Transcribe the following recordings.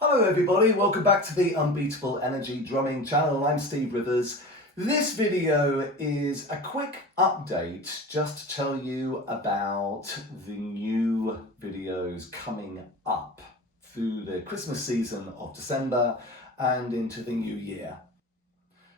Hello everybody, welcome back to the Unbeatable Energy drumming channel. I'm Steve Rivers. This video is a quick update just to tell you about the new videos coming up through the Christmas season of December and into the new year.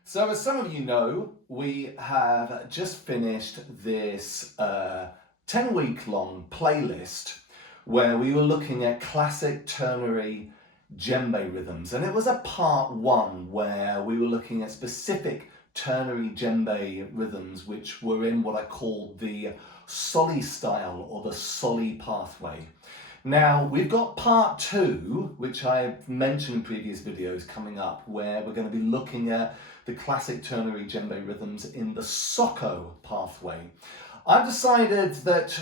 So as some of you know, we have just finished this 10-week long playlist where we were looking at classic ternary djembe rhythms, and it was a part one where we were looking at specific ternary djembe rhythms which were in what I call the soli style or the soli pathway. Now we've got part two, which I've mentioned in previous videos, coming up, where we're going to be looking at the classic ternary djembe rhythms in the socco pathway. I've decided that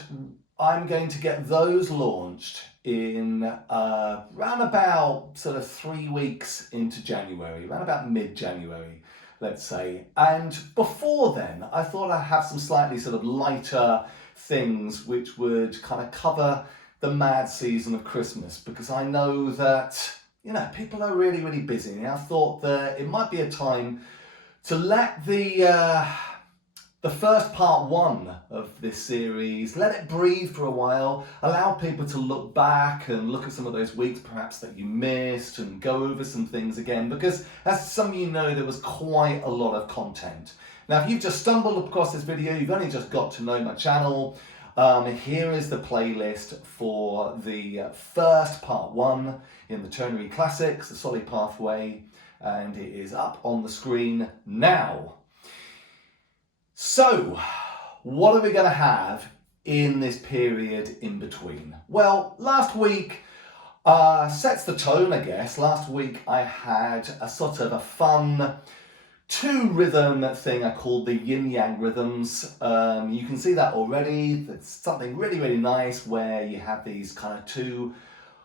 I'm going to get those launched in round about sort of 3 weeks into January, around about mid-January, let's say. And before then, I thought I'd have some slightly sort of lighter things which would kind of cover the mad season of Christmas, because I know that, you know, people are really, really busy. And I thought that it might be a time to let the first part one of this series, let it breathe for a while, allow people to look back and look at some of those weeks perhaps that you missed and go over some things again, because as some of you know, there was quite a lot of content. Now, if you've just stumbled across this video, you've only just got to know my channel, here is the playlist for the first part one in the ternary classics, the soli pathway, and it is up on the screen now. So, what are we going to have in this period in between? Well, last week sets the tone, I guess. Last week I had a sort of a fun two-rhythm thing I called the yin-yang rhythms. You can see that already. It's something really, really nice where you have these kind of two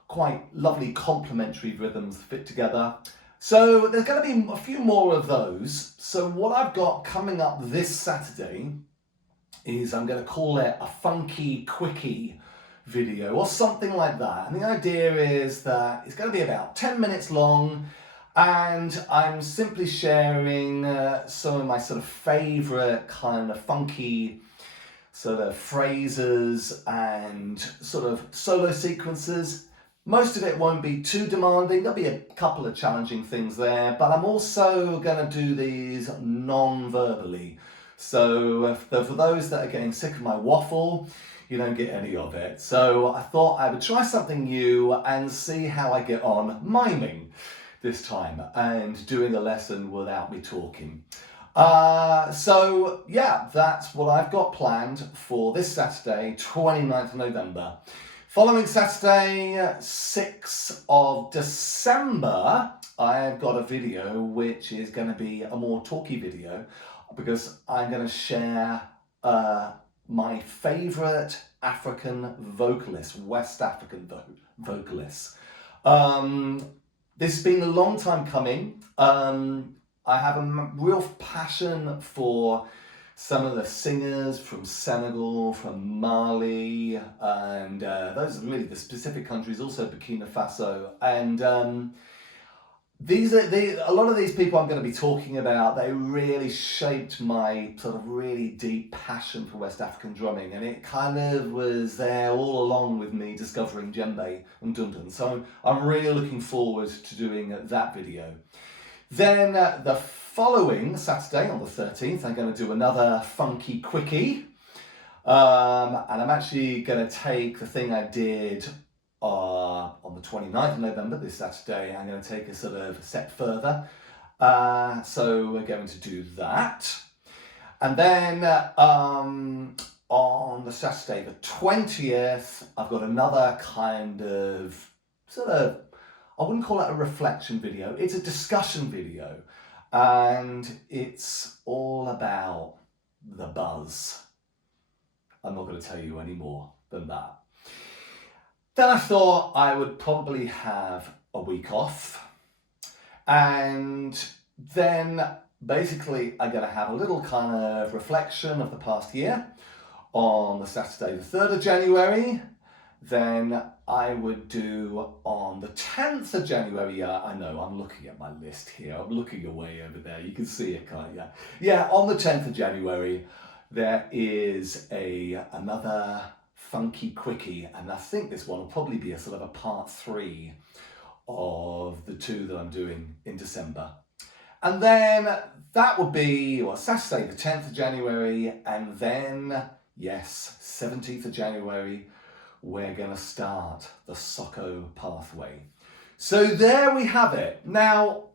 quite lovely complementary rhythms fit together. So there's going to be a few more of those. So what I've got coming up this Saturday is, I'm going to call it a funky quickie video or something like that. And the idea is that it's going to be about 10 minutes long, and I'm simply sharing some of my sort of favourite kind of funky sort of phrases and sort of solo sequences. Most of it won't be too demanding. There'll be a couple of challenging things there, but I'm also going to do these non-verbally. So for those that are getting sick of my waffle, you don't get any of it. So I thought I would try something new and see how I get on miming this time and doing a lesson without me talking. So yeah, that's what I've got planned for this Saturday, 29th of November. Following Saturday, 6th of December, I've got a video which is going to be a more talky video, because I'm going to share my favourite African vocalists, West African vocalists. This has been a long time coming. I have a real passion for some of the singers from Senegal, from Mali, and those are really the specific countries, also Burkina Faso. And a lot of these people I'm going to be talking about, they really shaped my sort of really deep passion for West African drumming, and it kind of was there all along with me discovering djembe and dundun. So I'm really looking forward to doing that video. Then the following Saturday, on the 13th, I'm going to do another funky quickie. And I'm actually going to take the thing I did on the 29th of November, this Saturday. I'm going to take a sort of a step further. So we're going to do that. And then on the Saturday, the 20th, I've got another kind of sort of, I wouldn't call it a reflection video, it's a discussion video, and it's all about the buzz. I'm not going to tell you any more than that. Then I thought I would probably have a week off, and then basically I'm going to have a little kind of reflection of the past year on the Saturday the 3rd of January. then I would do on the 10th of January. Yeah, I know, I'm looking at my list here. I'm looking away over there. You can see it, can't you? Yeah, on the 10th of January, there is another funky quickie, and I think this one will probably be a sort of a part 3 of the 2 that I'm doing in December. And then that would be Saturday the 10th of January, and then, yes, 17th of January, we're going to start the Socko pathway. So there we have it. Now,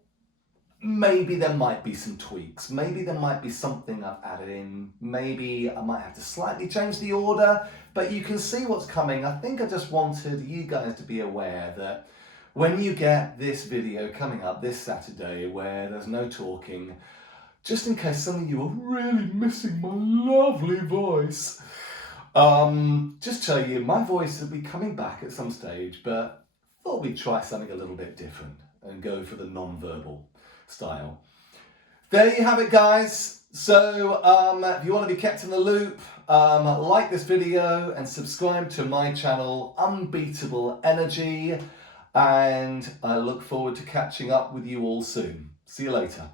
maybe there might be some tweaks. Maybe there might be something I've added in. Maybe I might have to slightly change the order, but you can see what's coming. I think I just wanted you guys to be aware that when you get this video coming up this Saturday where there's no talking, just in case some of you are really missing my lovely voice, just tell you my voice will be coming back at some stage, but thought we'd try something a little bit different and go for the non-verbal style. There you have it, guys. So if you want to be kept in the loop, like this video and subscribe to my channel, Unbeatable Energy, and I look forward to catching up with you all soon. See you later.